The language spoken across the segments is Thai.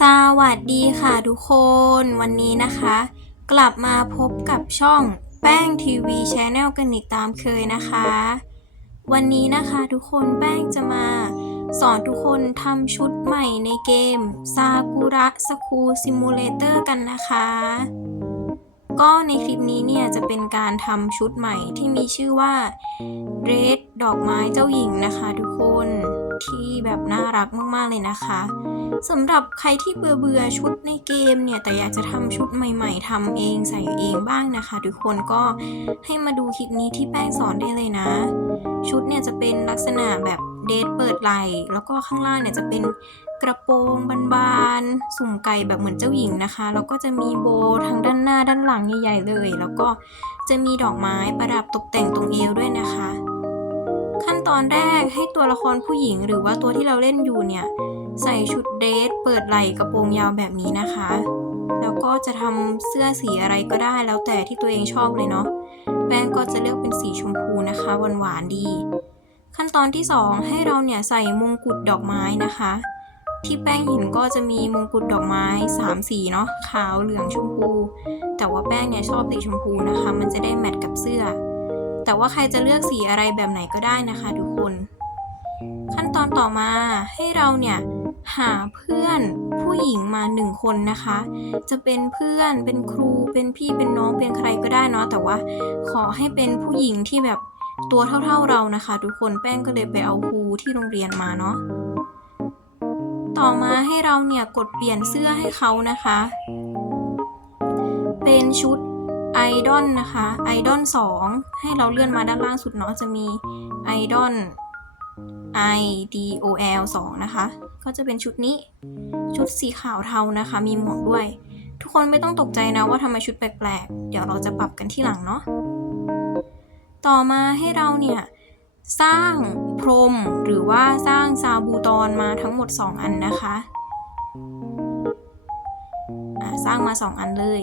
สวัสดีค่ะทุกคนวันนี้นะคะ กลับมาพบกับช่องแป้งทีวีชแนลกันอีกตามเคยนะคะ วันนี้นะคะทุกคนแป้งจะมา สอนทุกคนทำชุดใหม่ในเกมซากุระสคูซิมูเลเตอร์กันนะคะ ก็ในคลิปนี้เนี่ยจะเป็นการทำชุดใหม่ที่มีชื่อว่าเรดดอกไม้เจ้าหญิงนะคะทุกคน ที่แบบน่ารักมากๆเลยนะคะสำหรับใครที่เบื่อเบื่อๆชุดในเกมเนี่ยแต่อยากจะทำชุดใหม่ๆทำเองใส่เองบ้างนะคะ ทุกคนก็ให้มาดูคลิปนี้ที่แป้งสอนได้เลยนะ ชุดเนี่ยจะเป็นลักษณะแบบเดทเปิดไหล่แล้วก็ข้างล่างเนี่ยจะเป็นกระโปรงบานๆสุ่มไก่แบบเหมือนเจ้าหญิงนะคะ แล้วก็จะมีโบว์ทั้งด้านหน้าด้านหลังใหญ่ๆเลย แล้วก็จะมีดอกไม้ประดับตกแต่งตรงเอวด้วยนะคะ ขั้นตอนแรกให้ตัวละครผู้หญิงหรือว่าตัวที่เราเล่นอยู่เนี่ย ใส่ชุดเดรสเปิดไหล่กระโปรงยาวแบบนี้นะคะ แล้วก็จะทำเสื้อสีอะไรก็ได้แล้วแต่ที่ตัวเองชอบเลยเนาะแป้งก็จะเลือกเป็นสีชมพูนะคะหวานหวานๆดี ขั้นตอนที่ 2 ให้เราเนี่ยใส่มงกุฎดอกไม้นะคะ ที่แป้งเห็นก็จะมีมงกุฎดอกไม้ 3 สีเนาะขาวเหลืองชมพู แต่ว่าแป้งเนี่ยชอบสีชมพูนะคะ มันจะได้แมทกับเสื้อ แต่ว่าใครจะเลือกสีอะไรแบบไหนก็ได้นะคะทุกคน ขั้นตอนต่อมาให้เราเนี่ยหาเพื่อนผู้หญิงมาหนึ่งคนนะคะ จะเป็นเพื่อนเป็นครู เป็นพี่เป็นน้องเป็นใครก็ได้เนาะแต่ว่าขอให้เป็นผู้หญิงที่แบบตัวเท่าๆเรานะคะ ทุกคนแป้งก็เลยไปเอาครูที่โรงเรียนมาเนาะต่อมาให้เราเนี่ยกดเปลี่ยนเสื้อให้เขานะคะ เป็นชุด ไอดอลนะคะไอดอล2ให้เราเลื่อนมาด้านล่างสุดเนาะจะมีไอดอล I D O L 2 นะคะ ก็จะเป็นชุดนี้ชุดสีขาวเทานะคะ มีหมวกด้วย ทุกคนไม่ต้องตกใจนะว่าทำไมชุดแปลกๆ เดี๋ยวเราจะปรับกันที่หลังเนาะต่อมาให้เราเนี่ย สร้างพรมหรือว่าสร้างซาบูตอนมาทั้งหมด 2 อันนะคะะสร้างมา 2 อันเลย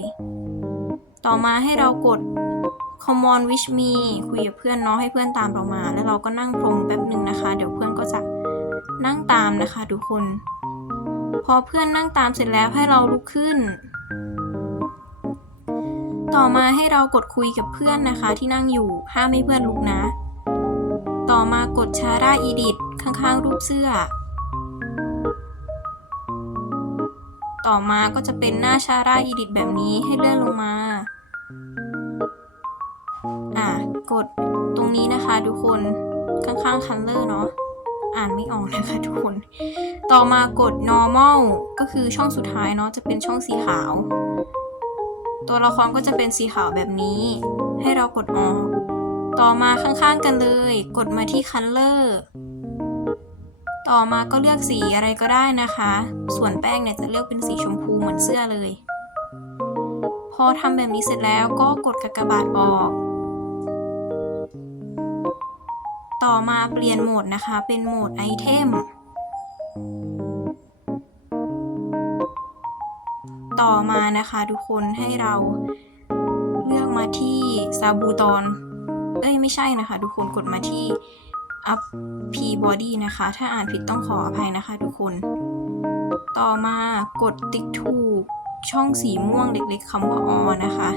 ต่อมาให้เรากด Come on wish me คุยกับเพื่อนเนาะให้เพื่อนตามเรามา แล้วเราก็นั่งพรมแป๊บหนึ่งนะคะ เดี๋ยวเพื่อนก็จะนั่งตามนะคะทุกคน พอเพื่อนนั่งตามเสร็จแล้วให้เราลุกขึ้น ต่อมาให้เรากดคุยกับเพื่อนนะคะที่นั่งอยู่ห้ามให้เพื่อนลุกนะ ต่อมากดชาร่าอีดิทข้างๆรูปเสื้อ ต่อมาก็จะเป็นหน้าชาร่าอีดิทแบบนี้ให้เลื่อนลงมาอะกดตรงนี้นะคะทุกคนข้างๆ color เนาะอ่านไม่ออกนะคะทุกคน ต่อมากด normal ก็คือช่องสุดท้ายเนาะจะเป็นช่องสีขาว ตัวละครก็จะเป็นสีขาวแบบนี้ ให้เรากดออก ต่อมาข้างๆกันเลย กดมาที่ color ต่อมาก็เลือกสีอะไรก็ได้นะคะ ส่วนแป้งเนี่ยจะเลือกเป็นสีชมพูเหมือนเสื้อเลย พอทำแบบนี้เสร็จแล้วก็กดกากบาทออก ต่อมาเปลี่ยนโหมดนะคะ เป็นโหมดไอเทม ต่อมานะคะทุกคนให้เราเลือกมาที่ซาบูตอน เอ้ยไม่ใช่นะคะ ทุกคนกดมาที่ up p body นะคะ ถ้าอ่านผิดต้องขออภัยนะคะทุกคน ต่อมากดติ๊กถูกช่องสีม่วงเล็กๆคำว่าอนะคะ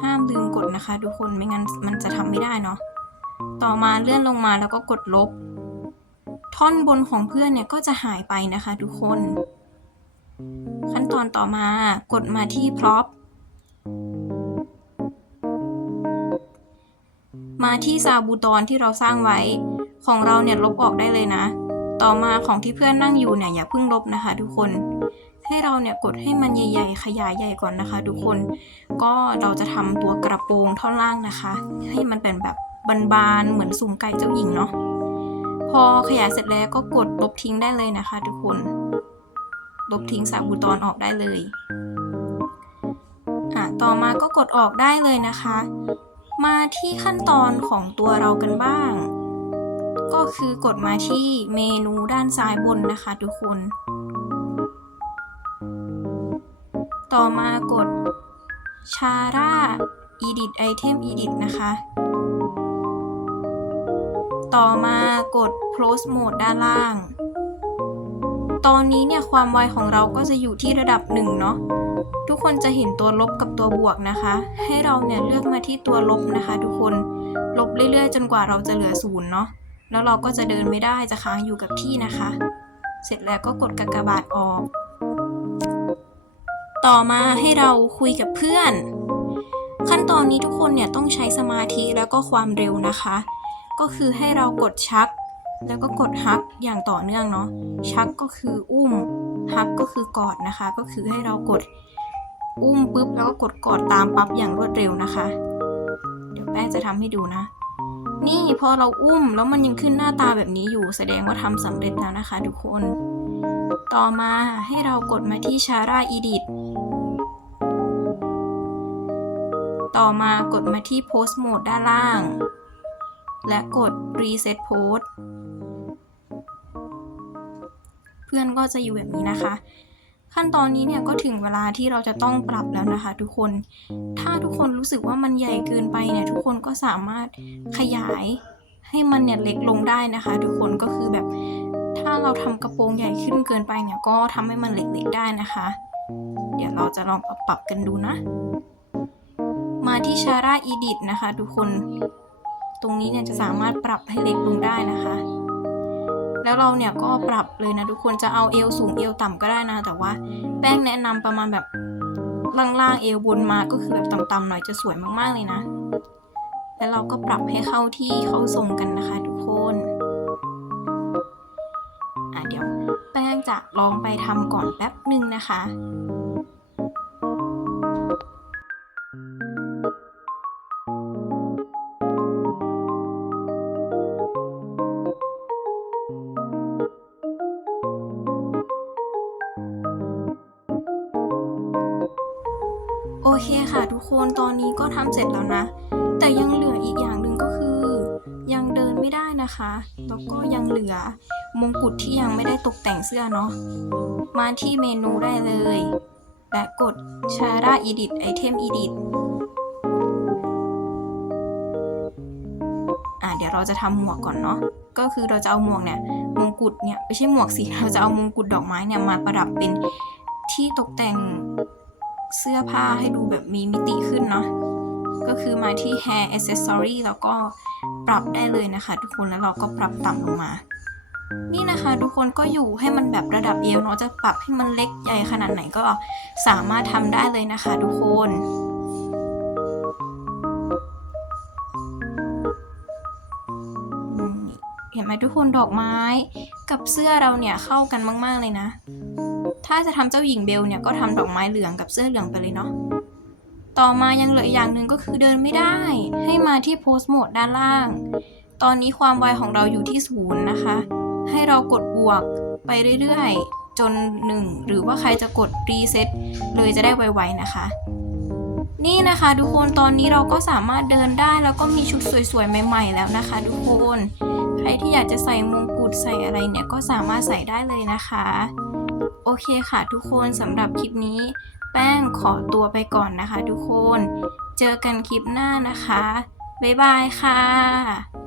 ห้ามลืมกดนะคะทุกคนไม่งั้นมันจะทำไม่ได้เนาะต่อมาเลื่อนลงมาแล้วก็กดลบ ท่อนบนของเพื่อนเนี่ยก็จะหายไปนะคะทุกคน ขั้นตอนต่อมากดมาที่ prop มาที่ซาบูตอนที่เราสร้างไว้ ของเราเนี่ยลบออกได้เลยนะ ต่อมาของที่เพื่อนนั่งอยู่เนี่ยอย่าเพิ่งลบนะคะ ทุกคน ให้เราเนี่ยกดให้มันใหญ่ๆ ขยายใหญ่ก่อนนะคะ ทุกคน ก็เราจะทำตัวกระโปรงท่อนล่างนะคะ ให้มันเป็นแบบบานๆเหมือนสุ่มไก่เจ้าหญิงเนาะ พอขยายเสร็จแล้วก็กดลบทิ้งได้เลยนะคะ ทุกคน ลบทิ้งซาบูตอนออกได้เลยอะต่อมาก็กดออกได้เลยนะคะ มาที่ขั้นตอนของตัวเรากันบ้าง ก็คือกดมาที่เมนูด้านซ้ายบนนะคะทุกคน ต่อมากดชาร่า edit item edit นะคะ ต่อมากด close mode ด้านล่าง ตอนนี้เนี่ยความไวของเราก็จะอยู่ที่ระดับหนึ่งเนาะทุกคนจะเห็นตัวลบกับตัวบวกนะคะ ให้เราเนี่ยเลือกมาที่ตัวลบนะคะ ทุกคนลบเรื่อยๆ จนกว่าเราจะเหลือศูนย์เนาะแล้วเราก็จะเดินไม่ได้จะค้างอยู่กับที่นะคะ เสร็จแล้วก็กดกากบาทออก ต่อมาให้เราคุยกับเพื่อน ขั้นตอนนี้ทุกคนเนี่ยต้องใช้สมาธิแล้วก็ความเร็วนะคะ ก็คือให้เรากดชัก แล้วก็กดฮักอย่างต่อเนื่องเนาะชักก็คืออุ้มฮักก็คือกอดนะคะ ก็คือให้เรากดอุ้มปุ๊บแล้วก็กดกอดตามปั๊บอย่างรวดเร็วนะคะ เดี๋ยวแป้งจะทำให้ดูนะ นี่พอเราอุ้มแล้วมันยังขึ้นหน้าตาแบบนี้อยู่แสดงว่าทำสำเร็จแล้วนะคะ ทุกคน ต่อมาให้เรากดมาที่ชาร่าอีดิทต่อมากดมาที่ Post Mode ด้านล่าง และกด Reset Post เพื่อนก็จะอยู่แบบนี้นะคะ ขั้นตอนนี้เนี่ยก็ถึงเวลาที่เราจะต้องปรับแล้วนะคะ ทุกคน ถ้าทุกคนรู้สึกว่ามันใหญ่เกินไปเนี่ยทุกคนก็สามารถขยายให้มันเนี่ยเล็กลงได้นะคะ ทุกคนก็คือแบบถ้าเราทำกระโปรงใหญ่ขึ้นเกินไปเนี่ยก็ทำให้มันเล็กๆได้นะคะ เดี๋ยวเราจะลองปรับปรบกันดูนะ มาที่ชาร่าอีดิทนะคะ ทุกคน ตรงนี้เนี่ยจะสามารถปรับให้เล็กลงได้นะคะ แล้วเราเนี่ยก็ปรับเลยนะทุกคนจะเอาเอวสูงเอวต่ำก็ได้นะ แต่ว่าแป้งแนะนำประมาณแบบล่างๆเอวบนมาก็คือแบบต่ำๆหน่อยจะสวยมากๆเลยนะ แล้วเราก็ปรับให้เข้าที่เข้าทรงกันนะคะ ทุกคนอะเดี๋ยวแป้งจะลองไปทำก่อนแป๊บหนึ่งนะคะ เคค่ะทุกคนตอนนี้ก็ทำเสร็จแล้วนะ แต่ยังเหลืออีกอย่างหนึ่งก็คือ ยังเดินไม่ได้นะคะแล้วก็ยังเหลือมงกุฎที่ยังไม่ได้ตกแต่งเสื้อเนาะมาที่เมนูได้เลย และกด Chara Edit Item Edit อะเดี๋ยวเราจะทำหมวกก่อนเนาะก็คือเราจะเอาหมวกเนี่ยมงกุฎเนี่ยไม่ใช่หมวกสิเราจะเอามงกุฎดอกไม้เนี่ยมาประดับเป็นที่ตกแต่ง เสื้อผ้าให้ดูแบบมีมิติขึ้นเนาะก็คือมาที่ hair accessory แล้วก็ปรับได้เลยนะคะทุกคนแล้วเราก็ปรับต่ำลงมา นี่นะคะทุกคนก็อยู่ให้มันแบบระดับเอวเนาะจะปรับให้มันเล็กใหญ่ขนาดไหนก็สามารถทำได้เลยนะคะทุกคนนี่เห็นไหมทุกคนดอกไม้กับเสื้อเราเนี่ยเข้ากันมาก ๆ เลยนะ ถ้าจะทำเจ้าหญิงเบลเนี่ยก็ทำดอกไม้เหลืองกับเสื้อเหลืองไปเลยเนาะ ต่อมายังเหลืออีกอย่างหนึ่งก็คือเดินไม่ได้ ให้มาที่โพสต์โหมดด้านล่าง ตอนนี้ความไวของเราอยู่ที่ศูนย์นะคะ ให้เรากดบวกไปเรื่อยๆ จน 1 หรือว่าใครจะกดรีเซ็ตเลยจะได้ไวๆนะคะ นี่นะคะทุกคนตอนนี้เราก็สามารถเดินได้แล้วก็มีชุดสวยๆ ใหม่ๆ แล้วนะคะทุกคน ใครที่อยากจะใส่มงกุฎใส่อะไรเนี่ยก็สามารถใส่ได้เลยนะคะ โอเคค่ะทุกคนสำหรับคลิปนี้ แป้งขอตัวไปก่อนนะคะทุกคน เจอกันคลิปหน้านะคะ บ๊ายบายค่ะ